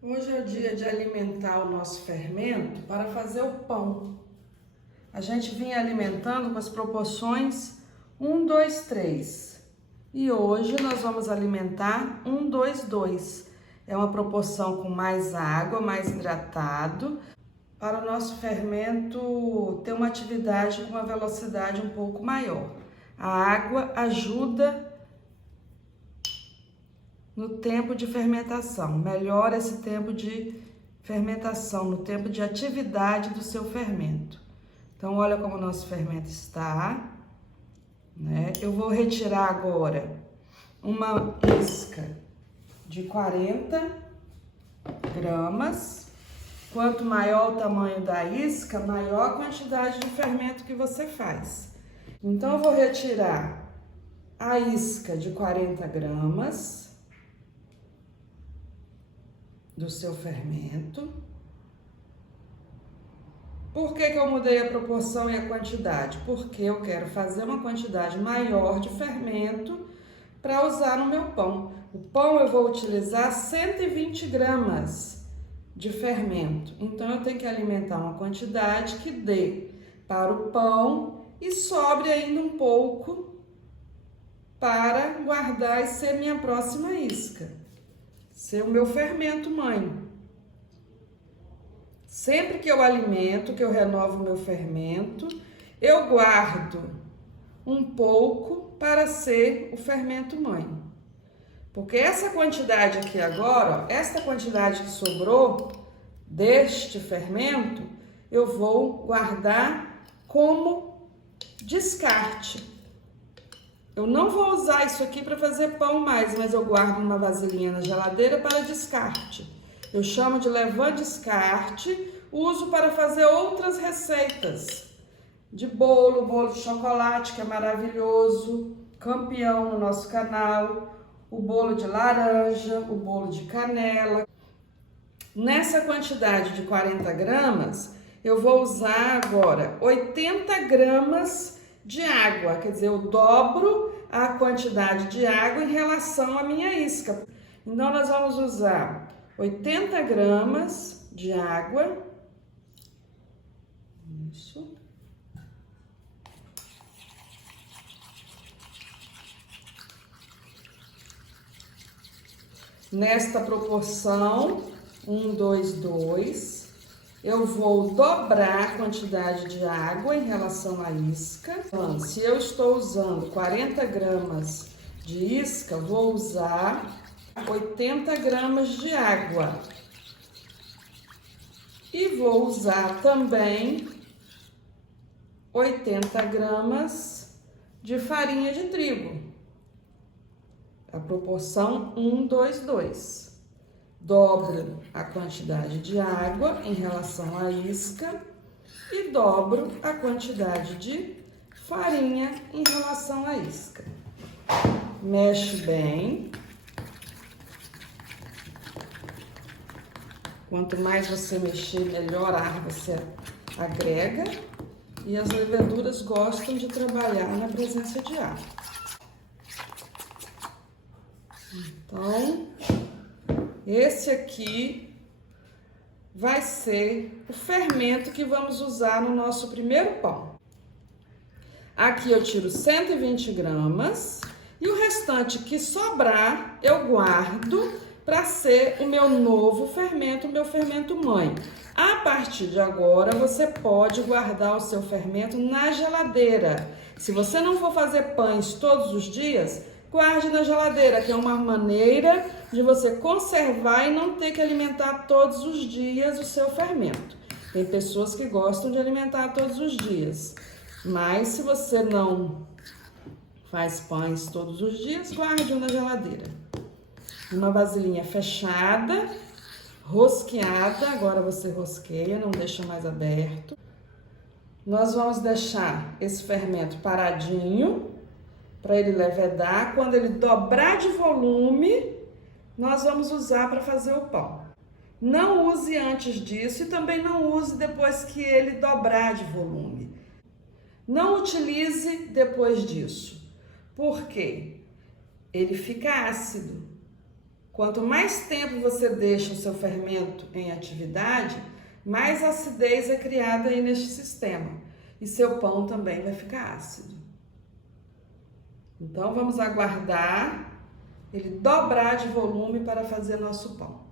Hoje é o dia de alimentar o nosso fermento para fazer o pão. A gente vinha alimentando com as proporções 1, 2, 3. E hoje nós vamos alimentar 1, 2, 2. É uma proporção com mais água, mais hidratado, para o nosso fermento ter uma atividade com uma velocidade um pouco maior. A água ajuda no tempo de fermentação, melhora esse tempo de fermentação, no tempo de atividade do seu fermento. Então, olha como o nosso fermento está, né? Eu vou retirar agora uma isca de 40 gramas. Quanto maior o tamanho da isca, maior a quantidade de fermento que você faz. Então, eu vou retirar a isca de 40 gramas do seu fermento. Por que eu mudei a proporção e a quantidade? Porque eu quero fazer uma quantidade maior de fermento para usar no meu pão. O pão eu vou utilizar 120 gramas de fermento. Então, eu tenho que alimentar uma quantidade que dê para o pão e sobre ainda um pouco para guardar e ser minha próxima isca. Ser o meu fermento mãe. Sempre que eu alimento, que eu renovo o meu fermento, eu guardo um pouco para ser o fermento mãe. Porque essa quantidade aqui agora, ó, esta quantidade que sobrou deste fermento, eu vou guardar como descarte. Eu não vou usar isso aqui para fazer pão mais, mas eu guardo numa vasilhinha na geladeira para descarte. Eu chamo de levain descarte, uso para fazer outras receitas. De bolo de chocolate, que é maravilhoso, campeão no nosso canal, o bolo de laranja, o bolo de canela. Nessa quantidade de 40 gramas, eu vou usar agora 80 gramas de água, quer dizer, eu dobro a quantidade de água em relação à minha isca. Então, nós vamos usar 80 gramas de água. Isso. Nesta proporção, 1, 2, 2. Eu vou dobrar a quantidade de água em relação à isca. Então, se eu estou usando 40 gramas de isca, vou usar 80 gramas de água. E vou usar também 80 gramas de farinha de trigo. A proporção 1, 2, 2. Dobro a quantidade de água em relação à isca e dobro a quantidade de farinha em relação à isca. Mexe bem. Quanto mais você mexer, melhor ar você agrega. E as leveduras gostam de trabalhar na presença de ar. Então, esse aqui vai ser o fermento que vamos usar no nosso primeiro pão. Aqui eu tiro 120 gramas e o restante que sobrar eu guardo para ser o meu novo fermento, o meu fermento mãe. A partir de agora, você pode guardar o seu fermento na geladeira. Se você não for fazer pães todos os dias, guarde na geladeira, que é uma maneira de você conservar e não ter que alimentar todos os dias o seu fermento. Tem pessoas que gostam de alimentar todos os dias, mas se você não faz pães todos os dias, guarde-o na geladeira. Uma vasilhinha fechada, rosqueada, agora você rosqueia, não deixa mais aberto. Nós vamos deixar esse fermento paradinho, para ele levedar. Quando ele dobrar de volume, nós vamos usar para fazer o pão. Não use antes disso e também não use depois que ele dobrar de volume. Não utilize depois disso, porque ele fica ácido. Quanto mais tempo você deixa o seu fermento em atividade, mais acidez é criada aí neste sistema. E seu pão também vai ficar ácido. Então, vamos aguardar ele dobrar de volume para fazer nosso pão.